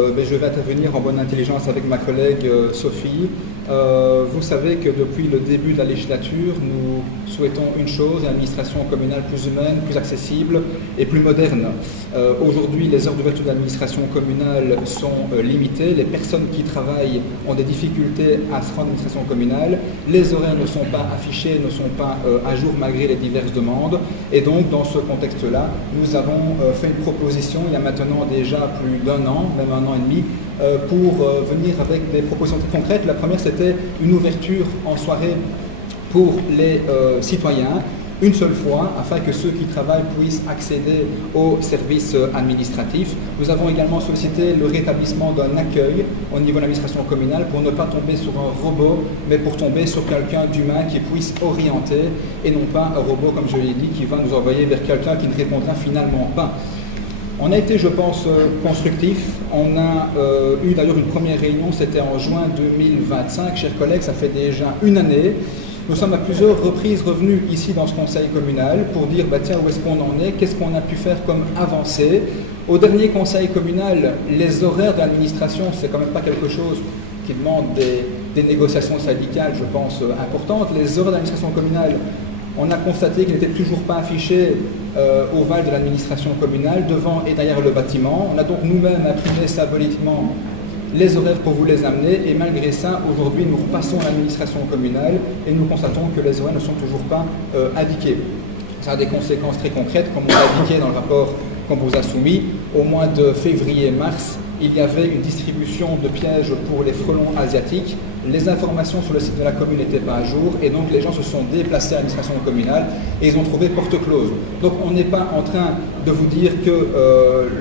Je vais intervenir en bonne intelligence avec ma collègue Sophie. Vous savez que depuis le début de la législature, nous souhaitons une chose, une administration communale plus humaine, plus accessible et plus moderne. Aujourd'hui, les heures d'ouverture de l'administration communale sont limitées. Les personnes qui travaillent ont des difficultés à se rendre à l'administration communale. Les horaires ne sont pas affichés, ne sont pas à jour malgré les diverses demandes. Et donc, dans ce contexte-là, nous avons fait une proposition il y a maintenant déjà plus d'un an, même un an et demi, pour venir avec des propositions très concrètes. La première, c'était une ouverture en soirée pour les citoyens, une seule fois, afin que ceux qui travaillent puissent accéder aux services administratifs. Nous avons également sollicité le rétablissement d'un accueil au niveau de l'administration communale pour ne pas tomber sur un robot, mais pour tomber sur quelqu'un d'humain qui puisse orienter, et non pas un robot, comme je l'ai dit, qui va nous envoyer vers quelqu'un qui ne répondra finalement pas. On a été, je pense, constructif. On a eu d'ailleurs une première réunion, c'était en juin 2025. Chers collègues, ça fait déjà une année. Nous sommes à plusieurs reprises revenus ici dans ce conseil communal pour dire tiens, où est-ce qu'on en est, qu'est-ce qu'on a pu faire comme avancée. Au dernier conseil communal, les horaires de l'administration, c'est quand même pas quelque chose qui demande des négociations syndicales, je pense, importantes. Les horaires de l'administration communale, on a constaté qu'ils n'étaient toujours pas affichés au val de l'administration communale, devant et derrière le bâtiment. On a donc nous-mêmes imprimé symboliquement les horaires pour vous les amener, et malgré ça, aujourd'hui, nous repassons à l'administration communale et nous constatons que les horaires ne sont toujours pas indiqués. Ça a des conséquences très concrètes, comme on l'a indiqué dans le rapport qu'on vous a soumis. Au mois de février-mars, il y avait une distribution de pièges pour les frelons asiatiques. Les informations sur le site de la commune n'étaient pas à jour, et donc les gens se sont déplacés à l'administration communale et ils ont trouvé porte close. Donc on n'est pas en train de vous dire que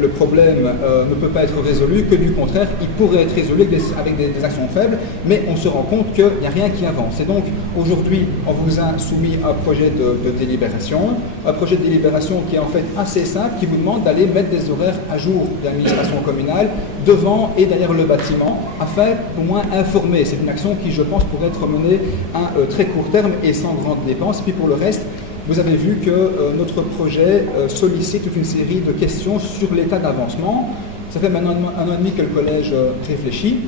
le problème ne peut pas être résolu, que du contraire, il pourrait être résolu avec des actions faibles, mais on se rend compte qu'il n'y a rien qui avance. Et donc aujourd'hui, on vous a soumis un projet de délibération, qui est en fait assez simple, qui vous demande d'aller mettre des horaires à jour de l'administration communale devant et derrière le bâtiment, afin au moins informer. C'est une action qui, je pense, pourrait être menée à très court terme et sans grande dépense. Puis pour le reste, vous avez vu que notre projet sollicite toute une série de questions sur l'état d'avancement. Ça fait maintenant un an et demi que le collège réfléchit,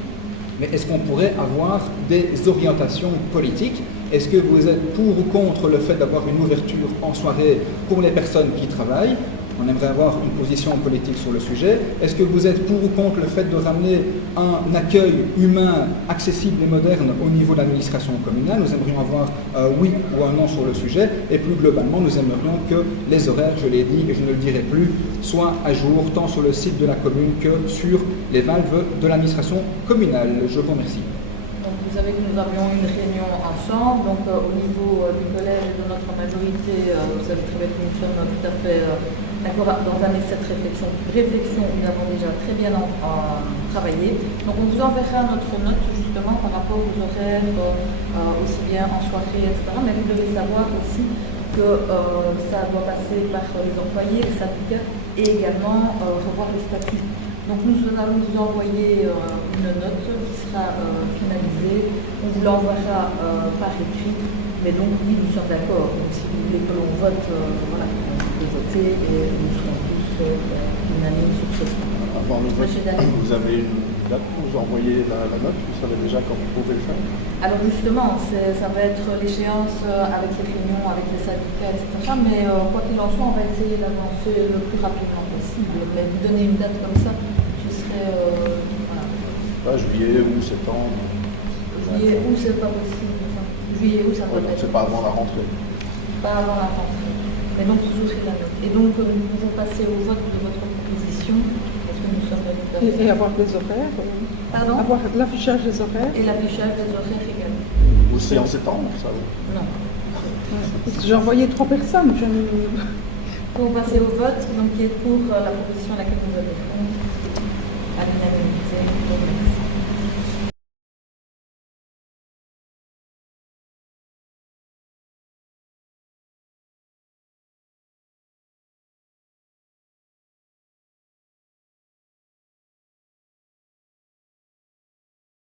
mais est-ce qu'on pourrait avoir des orientations politiques? Est-ce que vous êtes pour ou contre le fait d'avoir une ouverture en soirée pour les personnes qui travaillent? On aimerait avoir une position politique sur le sujet. Est-ce que vous êtes pour ou contre le fait de ramener un accueil humain, accessible et moderne au niveau de l'administration communale? Nous aimerions avoir un oui ou un non sur le sujet. Et plus globalement, nous aimerions que les horaires, je l'ai dit et je ne le dirai plus, soient à jour tant sur le site de la commune que sur les valves de l'administration communale. Je vous remercie. Donc, vous savez que nous avions une réunion ensemble. Donc, au niveau du collège et de notre majorité, vous savez très bien que nous sommes tout à fait d'accord d'entamer cette réflexion. Nous avons déjà très bien travaillé. Donc, on vous enverra notre note justement par rapport aux horaires, aussi bien en soirée, etc. Mais vous devez savoir aussi que ça doit passer par les employés, les syndicats et également revoir les statuts. Donc nous allons vous envoyer une note qui sera finalisée. On vous l'enverra par écrit. Mais donc oui, nous sommes d'accord. Donc si vous voulez que l'on vote, voilà, on peut voter et nous serons tous unanimes sur ce point. Avant le vote, vous avez une date pour vous envoyer la note? Vous savez déjà quand vous pouvez le faire? Alors justement, ça va être l'échéance avec les réunions, avec les syndicats, etc. Mais quoi qu'il en soit, on va essayer d'avancer le plus rapidement possible. Mais vous donner une date comme ça, ce serait... voilà. Pas juillet ou septembre. Juillet ou c'est pas possible. Enfin, juillet ou ça doit être... C'est pas avant la rentrée. Pas avant la rentrée. Mais donc vous aurez la note. Et donc nous pouvons passer au vote de votre proposition. Parce que nous sommes et avoir des horaires. Pardon? Avoir l'affichage des horaires. Et l'affichage des horaires également. Aussi en septembre, ça? Non. J'ai envoyé 3 personnes. Pour passer au vote, donc qui est pour la proposition à laquelle nous adhérons, à l'unanimité.